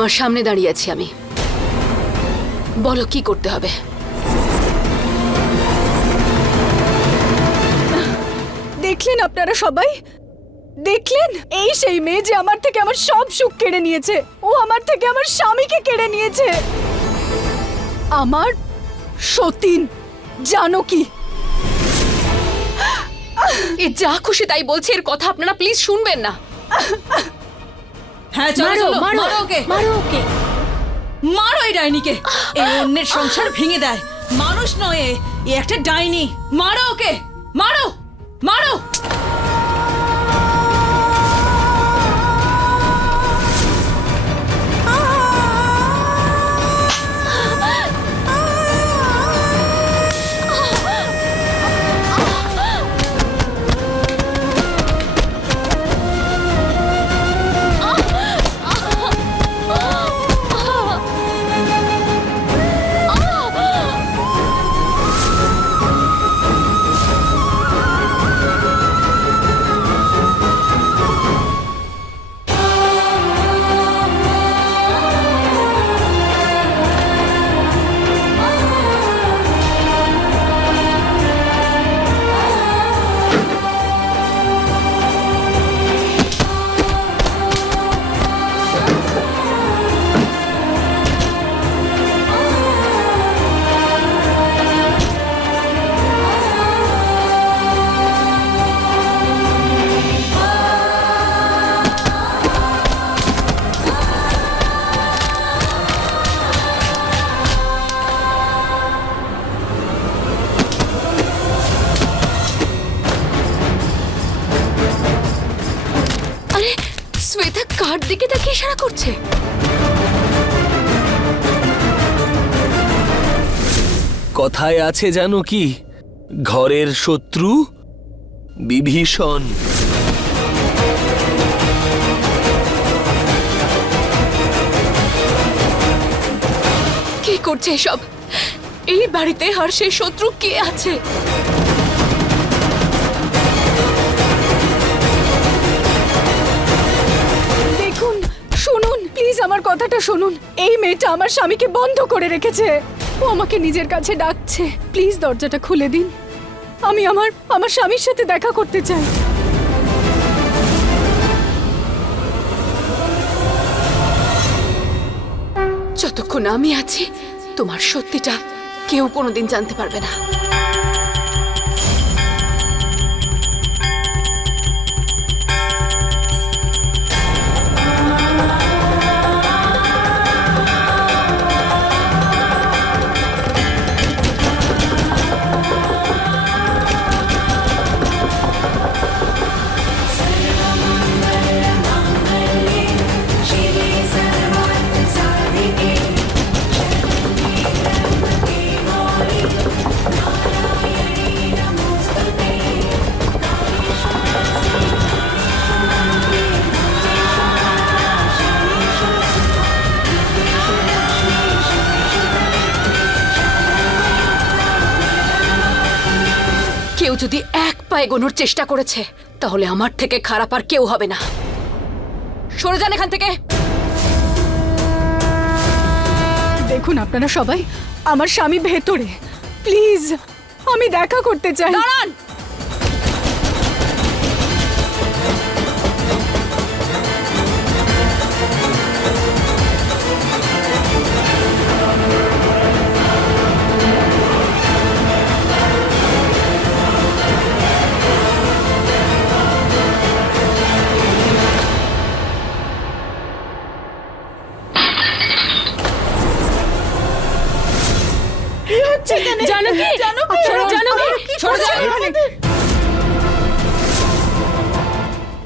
তোমার সামনে দাঁড়িয়ে আছি আমি। বলো কি করতে হবে? দেখলেন আপনারা সবাই? দেখলেন? এই সেই মেয়ে যে আমার থেকে আমার সব সুখ কেড়ে নিয়েছে। ও আমার থেকে আমার স্বামীকে কেড়ে নিয়েছে। আমার সতীন জানো কি? এ যা খুশি তাই বলছে এর কথা আপনারা প্লিজ শুনবেন না। হ্যাঁ চলো মারো, চলো মারো, মারো ওকে। মারো ওকে। মারো এই ডাইনিকে। এই অন্যের সংসার ভেঙে দেয়। মানুষ নয় এ, এ একটা ডাইনি। মারো ওকে। মারো মারো। তাকিয়ে ইশারা করছে? কথায় আছে জানো কি? ঘরের শত্রু? বিভীষণ। কি করছে এসব? এই বাড়িতে হর্ষের শত্রু কে আছে? প্লিজ আমার কথাটা শুনুন। এই মেয়েটা আমার স্বামীকে বন্ধ করে রেখেছে। ও আমাকে নিজের কাছে ডাকছে। প্লিজ দরজাটা খুলে দিন। আমি আমার আমার স্বামীর সাথে দেখা করতে চাই। যতক্ষণ আমি আছি, তোমার সত্যিটা কেউ কোনোদিন জানতে পারবে না। এগোনোর চেষ্টা করেছে তাহলে আমার থেকে খারাপ আর কেউ হবে না। সরে যান এখান থেকে। দেখুন আপনারা সবাই আমার স্বামী ভেতরে। প্লিজ আমি দেখা করতে চাই। দাঁড়ান! জানকী? জানকী? সরে যাও। এখানে।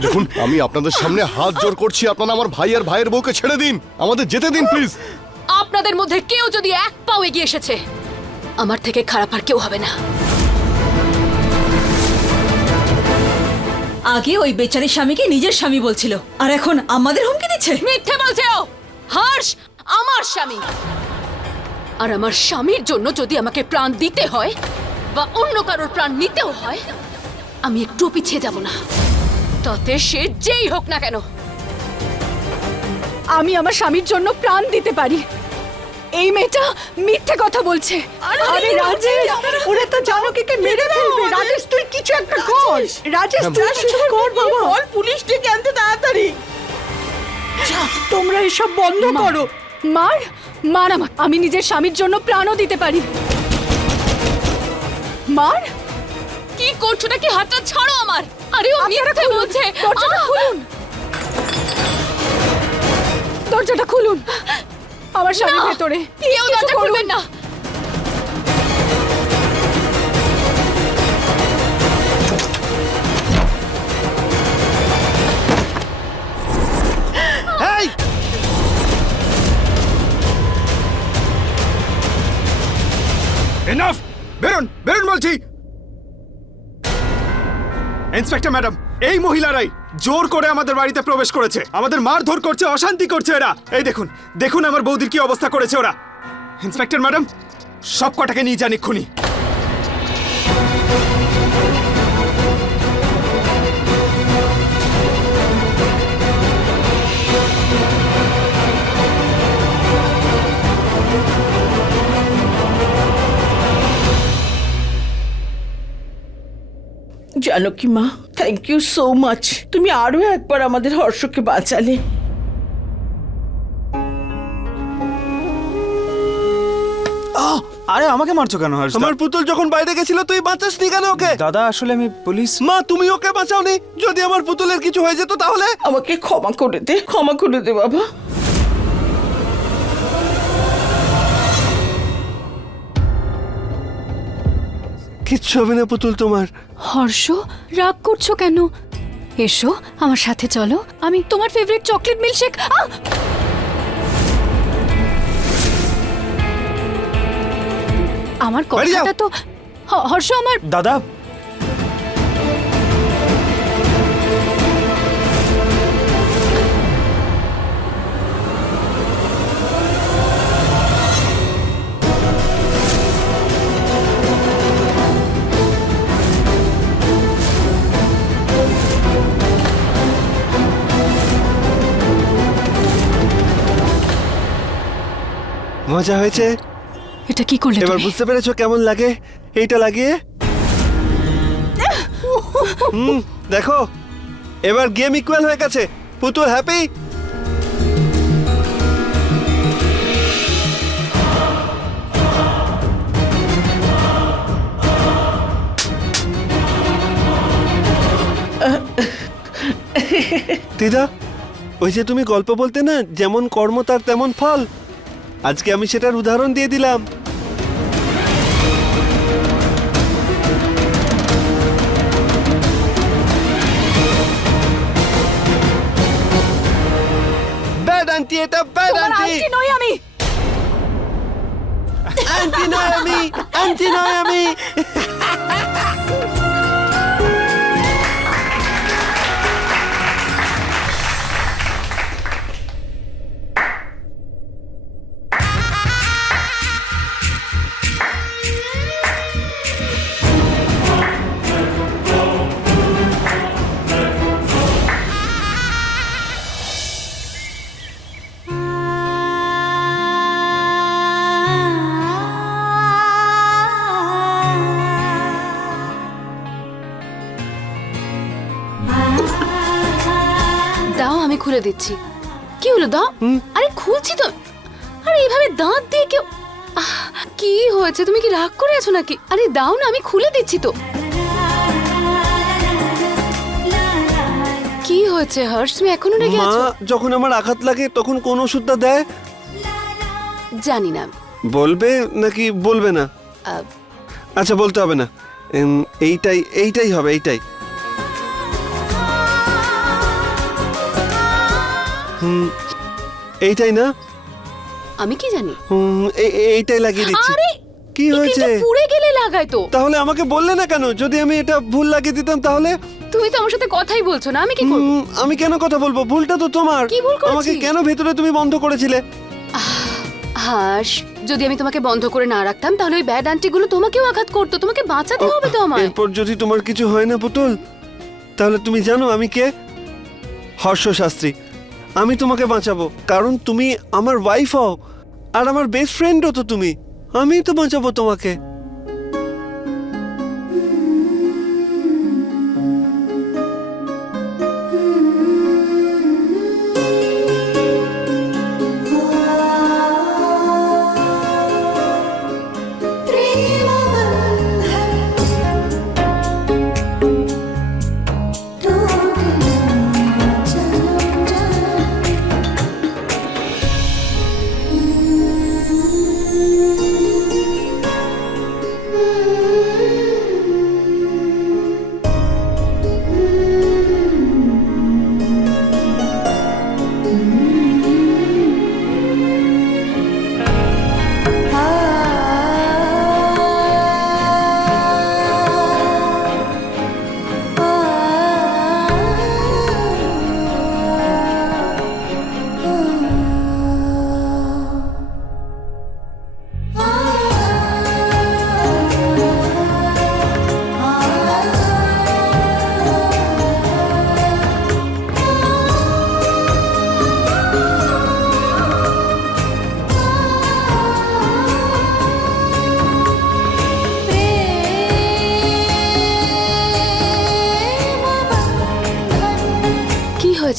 দেখুন আমি আপনাদের সামনে হাত জোর করছি। আপনারা আমার ভাই আর ভাইয়ের বউকে ছেড়ে দিন। আমাদের যেতে দিন প্লিজ। আপনাদের মধ্যে কেউ যদি এক পাও এগিয়ে এসেছে আমার থেকে খারাপ আর কেউ হবে না। আগে ওই বেচারি স্বামীকে নিজের স্বামী বলছিল আর এখন আমাদের হুমকি দিচ্ছে? মিথ্যে বলছে ও। হর্ষ আমার স্বামী। আর আমার স্বামীর জন্য যদি আমাকে প্রাণ দিতে হয় বা অন্য কারোর প্রাণ নিতেও হয় আমি একটু পিছিয়ে যাব না। তাতে সে যেই হোক না কেন। আমি আমার স্বামীর জন্য প্রাণ দিতে পারি। এই মেয়েটা মিথ্যে কথা বলছে। আরে রাজেশ ওরা তো জানকীকে মেরে ফেলবে। রাজেশ তুই কিছু একটা কর। রাজেশ তুই কিছু কর বাবা। বল পুলিশ ডেকে আনতে তাড়াতাড়ি। তোমরা এসব বন্ধ করো। মার? মার আমাকে আমি নিজের স্বামীর জন্য প্রাণও দিতে পারি। মার? কি করছ? নাকি হাতটা ছাড়ো আমার? আরে ও মিথ্যে খুলুন, বলছে। দরজাটা খুলুন। দরজাটা খুলুন। আমার স্বামী ভেতরে। কেউ দরজা। খুলবেন না। ইন্সপেক্টর ম্যাডাম, এই মহিলারাই জোর করে আমাদের বাড়িতে প্রবেশ করেছে। আমাদের মারধর করছে, অশান্তি করছে এরা। এই দেখুন দেখুন আমার বৌদির কি অবস্থা করেছে ওরা। ইন্সপেক্টর ম্যাডাম সব কটাকে নিয়ে যান এক্ষুনি। জানকী মা? থ্যাংক ইউ সো মাচ তুমি আরও একবার আমাদের হর্ষকে বাঁচালে। আরে আমাকে মারছো কেন হর্ষ আমার পুতুল যখন বাইরে গেছিল তুই বাঁচাসনি কেন ওকে? দাদা আসলে আমি পুলিশ মা তুমি ওকে বাঁচাওনি। যদি আমার পুতুলের কিছু হয়ে যেত তাহলে? আমাকে ক্ষমা করে দে ক্ষমা করে দে বাবা। কিচ্ছু হবে না পুতুল তোমার। হর্ষ রাগ করছ কেন? এসো আমার সাথে চলো। আমি তোমার ফেভারিট চকলেট মিল্কশেক আমার। কথাটা তো হর্ষ আমার দাদা মজা হয়েছে? এটা কি করলে এবার বুঝতে পেরেছ কেমন লাগে? এইটা লাগিয়ে? হুম দেখো। এবার গেম ইকুয়াল হয়ে গেছে। পুতুল হ্যাপি দিদা ওই যে তুমি গল্প বলতে না যেমন কর্ম তার তেমন ফল। আজকে আমি সেটার উদাহরণ দিয়ে দিলাম। আন্টি এটা ব্যাড আন্টি। আন্টি নই আমি। আন্টি নয় আমি আন্টি নয় আমি। আমি খুলে দিচ্ছি। কি হলো দাও আরে খুলছি তো। আরে এইভাবে দাঁত দিয়ে কেউ কি হয়েছে? তুমি কি রাগ করে আছো নাকি? আরে দাও না আমি খুলে দিচ্ছি তো। কি হয়েছে হর্ষ? তুমি এখনও রেগে আছো? যখন আমার আঘাত লাগে তখন কোন ওষুধটা দেয়? জানি না। বলবে নাকি বলবে না? আচ্ছা বলতে হবে না। এইটাই এইটাই হবে এইটাই। এইটাই না? আমি কি জানি? হুম এই- এই- এইটাই লাগিয়ে দিচ্ছি। আরে কি এই হয়েছে? ক্রিমটা পুড়ে গেলে লাগায় তো। তাহলে আমাকে বললে না কেন? যদি আমি এটা ভুল লাগিয়ে দিতাম তাহলে? তুমি তো আমার সাথে কথাই বলছো না আমি কি করব? হুম, আমি কেন কথা বলব? ভুলটা তো তোমার। কি ভুল করেছি? আমাকে কেন ভেতরে তুমি বন্ধ করেছিলে? হাস যদি আমি তোমাকে বন্ধ করে না রাখতাম তাহলে ওই ব্যাড আন্টিগুলো তোমাকেও আঘাত করতো। তোমাকে বাঁচাতে হবে তো আমায়। এরপর যদি তোমার কিছু হয় না পুতুল তাহলে তুমি জানো আমি কে? হর্ষ শাস্ত্রী আমি তোমাকে বাঁচাবো, কারণ তুমি আমার ওয়াইফ হও আর আমার বেস্ট ফ্রেন্ডও তো তুমি। আমিই তো বাঁচাবো তোমাকে।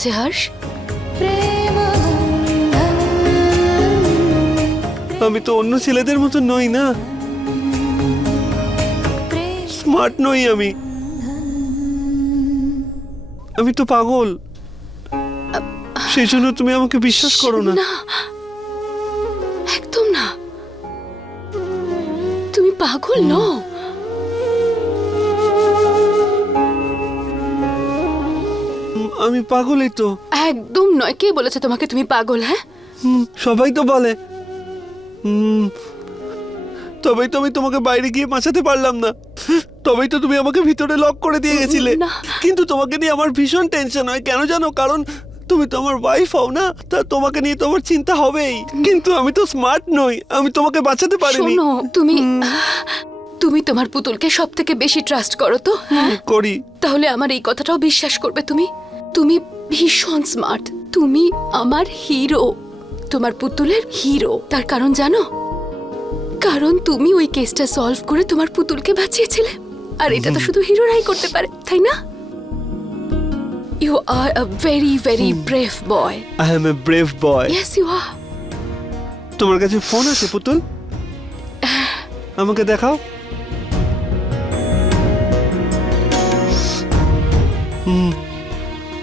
হয়েছে হর্ষ? আমি তো অন্য ছেলেদের মতো নই না। স্মার্ট নই আমি। আমি তো পাগল। সেই জন্য তুমি আমাকে বিশ্বাস করো না। না একদম না। তুমি পাগল নও। আমি পাগলই তো। একদম নয়। কে বলেছে তোমাকে তুমি পাগল হ্যাঁ? সবাই তো বলে। তবেই তো আমি তোমাকে বাইরে গিয়ে বাঁচাতে পারলাম না। তবেই তো তুমি আমাকে ভিতরে লক করে দিয়ে গেছিলে। কিন্তু তোমাকে নিয়ে আমার ভীষণ টেনশন হয়। কেন জানো? কারণ তুমি তো আমার ওয়াইফ হও না তা তোমাকে নিয়ে তো আমার চিন্তা হবেই। কিন্তু আমি তো স্মার্ট নই। আমি তোমাকে বাঁচাতে পারিনি। শোনো তুমি তুমি তোমার পুতুলকে সব থেকে বেশি ট্রাস্ট করো তো হ্যাঁ? করি। তাহলে আমার এই কথাটাও বিশ্বাস করবে তুমি? তুমি ভীষণ স্মার্ট। তুমি আমার হিরো। তোমার পুতুলের হিরো। তার কারণ জানো? কারণ তুমি ওই কেসটা সলভ করে তোমার পুতুলকে বাঁচিয়েছিলে। আর এটা তো শুধু হিরোরাই করতে পারে তাই না? You are a very very brave boy I am a brave boy yes you are তোমার কাছে ফোন আছে পুতুল? আমাকে দেখাও।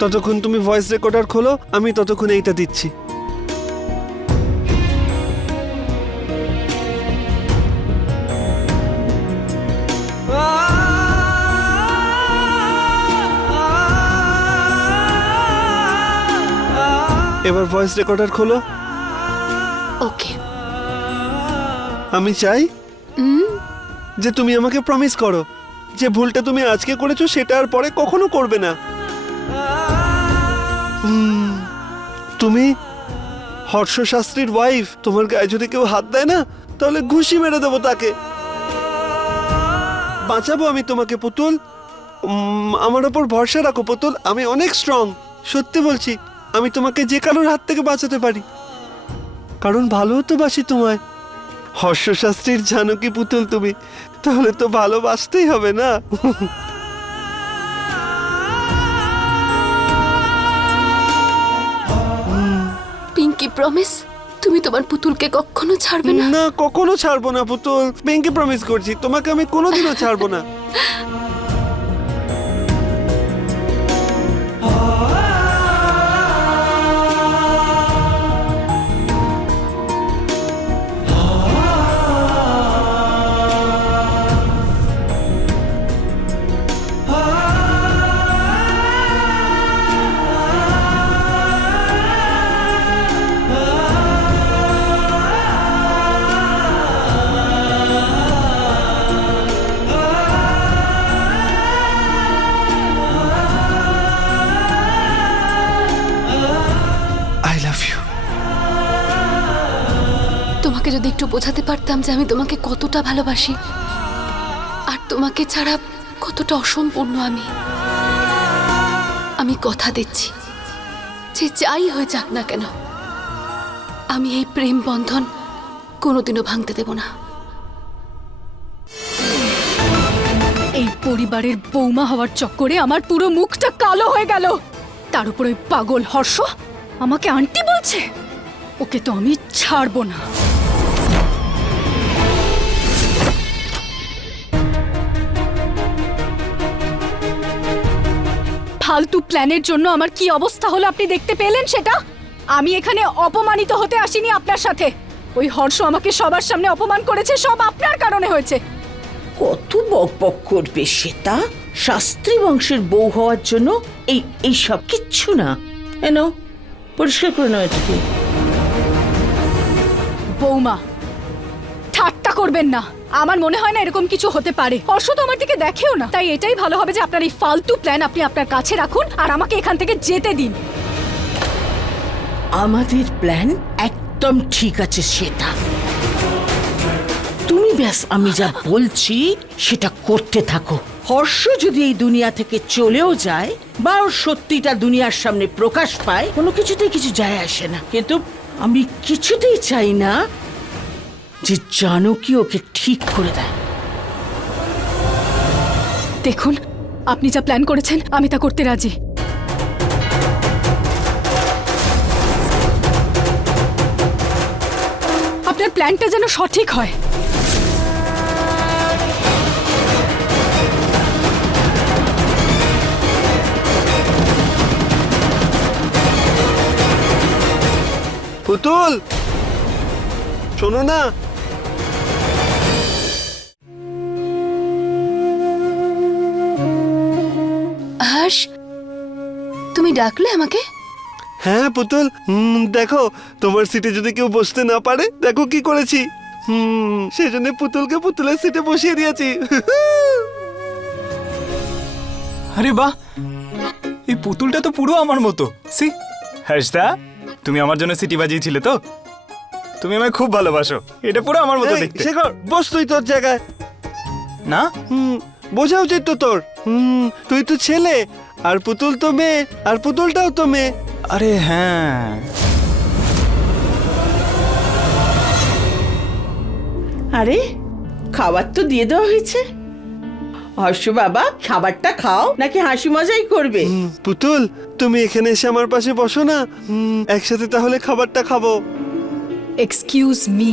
ততক্ষণ তুমি ভয়েস রেকর্ডার খোলো আমি ততক্ষণ এইটা দিচ্ছি। এবার ভয়েস রেকর্ডার খোলো। ওকে আমি চাই যে তুমি আমাকে প্রমিস করো যে ভুলটা তুমি আজকে করেছ সেটা আর পরে কখনো করবে না। তুমি হর্ষ শাস্ত্রীর ওয়াইফ তোমার গায়ে যদি কেউ হাত দেয় না, তাহলে ঘুষি মেরে দেবো তাকে। বাঁচাবো আমি তোমাকে, পুতুল। আমার ওপর ভরসা রাখো, পুতুল। আমি অনেক স্ট্রং সত্যি বলছি, আমি তোমাকে যে কারোর হাত থেকে বাঁচাতে পারি। কারণ ভালো তো বাসি তোমায়। হর্ষশাস্ত্রীর জানকী পুতুল তুমি? তাহলে তো ভালোবাসতেই হবে না। প্রমিস তুমি তোমার পুতুলকে কখনো ছাড়বে না? না কখনো ছাড়বো না পুতুল। ব্যাংকে প্রমিস করছি তোমাকে আমি কোনোদিনও ছাড়বো না। যে আমি তোমাকে কতটা ভালোবাসি। আর তোমাকে ছাড়া কতটা অসম্পূর্ণ আমি। আমি কথা দিচ্ছি। যে যাই হয়ে যাক না কেন, আমি এই প্রেম বন্ধন কোনোদিনও ভাঙতে দেব না। এই পরিবারের বৌমা হওয়ার চক্করে আমার পুরো মুখটা কালো হয়ে গেল। তার উপর ওই পাগল হর্ষ আমাকে আন্টি বলছে, ওকে তো আমি ছাড়বো না। ফালতু প্ল্যানের জন্য আমার কি অবস্থা হলো আপনি দেখতে পেলেন সেটা? আমি এখানে অপমানিত হতে আসিনি আপনার সাথে। ওই হর্ষ আমাকে সবার সামনে অপমান করেছে সব আপনার কারণে হয়েছে। কত বক বক করবে সেটা? শাস্ত্রী বংশের বউ হওয়ার জন্য এই এই সব কিচ্ছু না। এনো পরিষ্কার করে নাও এটাকে। বৌমা ঠাট্টা করবেন না। আমার মনে হয় না এরকম কিছু হতে পারে। হর্ষ তো আমার দিকে দেখেও না। তাই এটাই ভালো হবে যে আপনার এই ফালতু প্ল্যান আপনি আপনার কাছে রাখুন আর আমাকে এখান থেকে যেতে দিন। আমাদের প্ল্যান একদম ঠিক আছে সেটা তুমি ব্যাস, আমি যা বলছি সেটা করতে থাকো। হর্ষ যদি এই দুনিয়া থেকে চলেও যায় বা ওর সত্যিটা দুনিয়ার সামনে প্রকাশ পায়, কোনো কিছুতেই কিছু যায় আসে না। কিন্তু আমি কিছুতেই চাই না যে জানকী ওকে ঠিক করে দেয়। দেখুন আপনি যা প্ল্যান করেছেন আমি তা করতে রাজি। আপনার প্ল্যানটা যেন সঠিক হয়। পুতুল! শোনো না তুমি ডাকলে আমাকে? হ্যাঁ পুতুল। হুম দেখো তোমার সিটে যদি কেউ বসতে না পারে দেখো কি করেছি। হুম সেই জন্য পুতুলকে পুতুলের সিটে বসিয়ে দিয়েছি। আরে বাহ! এই পুতুলটা তো পুরো আমার মতো। সি হর্ষদা তুমি আমার জন্য সিটি বাজিয়েছিলে তো? তুমি আমায় খুব ভালোবাসো। এটা পুরো আমার মতো দেখতে। শেখর বস তুই তোর জায়গায়। না? হুম বোঝা উচিত তো তোর। হুম তুই তো ছেলে। আর পুতুল তো মেয়ে আর পুতুলটাও তো মেয়ে। আরে হ্যাঁ। আরে খাবার তো দিয়ে দেওয়া হয়েছে। হর্ষ বাবা খাবারটা খাও নাকি হাসি মজাই করবে? পুতুল তুমি এখানে এসে আমার পাশে বসো না। হুম, একসাথে তাহলে খাবারটা খাব। এক্সকিউজ মি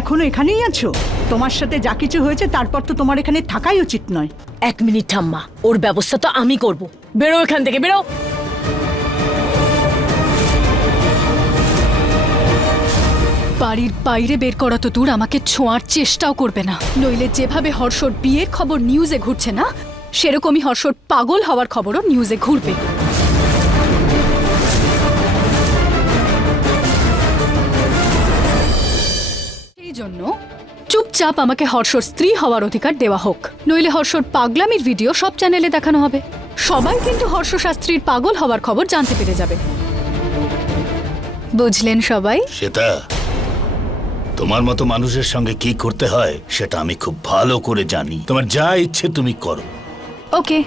এখনও এখানেই আছো? তোমার সাথে যা কিছু হয়েছে তারপর তো তোমার এখানে থাকাই উচিত নয়। এক মিনিট ঠাম্মা। ওর ব্যবস্থা তো আমি করব। বেরো এখান থেকে বেরো। বাড়ির বাইরে বের করা তো দূর আমাকে ছোঁয়ার চেষ্টাও করবে না। নইলে যেভাবে হর্ষর বিয়ের খবর নিউজে ঘুরছে না সেরকমই হর্ষর পাগল হওয়ার খবরও নিউজে ঘুরবে। জন্য চুপচাপ আমাকে হর্ষর স্ত্রী হওয়ার অধিকার দেওয়া হোক। নইলে হর্ষর পাগলামির ভিডিও সব চ্যানেলে দেখানো হবে। সবাই কিন্তু হর্ষ শাস্ত্রীর পাগল হওয়ার খবর জানতে পেরে যাবে। বুঝলেন সবাই? সেটা তোমার মতো মানুষের সঙ্গে কি করতে হয় সেটা আমি খুব ভালো করে জানি। তোমার যা ইচ্ছে তুমি করো। ওকে।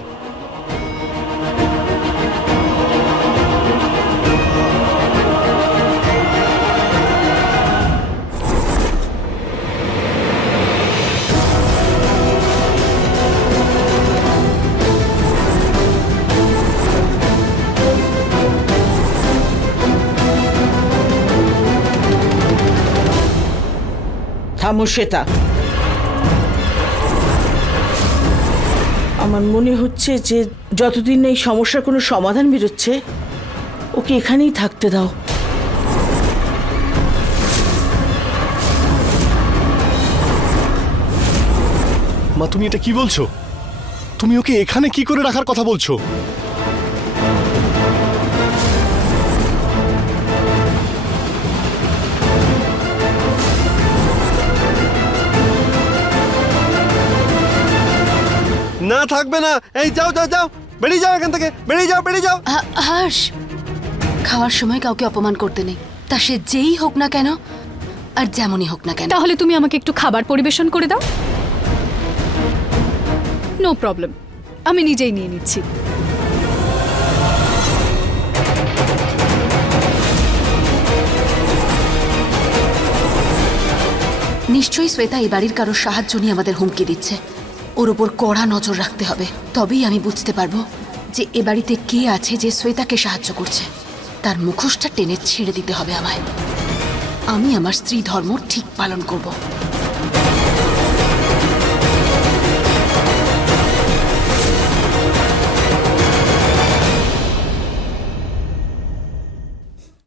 থামো শ্বেতা আমার মনে হচ্ছে যে যতদিন এই সমস্যার কোনো সমাধান বেরোচ্ছে, ওকে এখানেই থাকতে দাও। মা, তুমি এটা কি বলছো? তুমি ওকে এখানে কি করে রাখার কথা বলছো? না থাকবে না। এই যাও যাও যাও। বেরিয়ে যাও এখান থেকে। বেরিয়ে যাও বেরিয়ে যাও। হা- হর্ষ খাওয়ার সময় কাউকে অপমান করতে নেই। তা সে যেই হোক না কেন আর যেমনই হোক না কেন। তাহলে তুমি আমাকে একটু খাবার পরিবেশন করে দাও। নো প্রবলেম আমি নিজেই নিয়ে নিচ্ছি। নিশ্চয়ই শ্বেতা এই বাড়ির কারোর সাহায্য নিয়ে আমাদের হুমকি দিচ্ছে। ওর ওপর কড়া নজর রাখতে হবে। তবেই আমি বুঝতে পারব যে এ বাড়িতে কে আছে যে শ্বেতাকে সাহায্য করছে। তার মুখোশটা টেনে ছেড়ে দিতে হবে আমায়। আমি আমার স্ত্রী ধর্ম ঠিক পালন করব।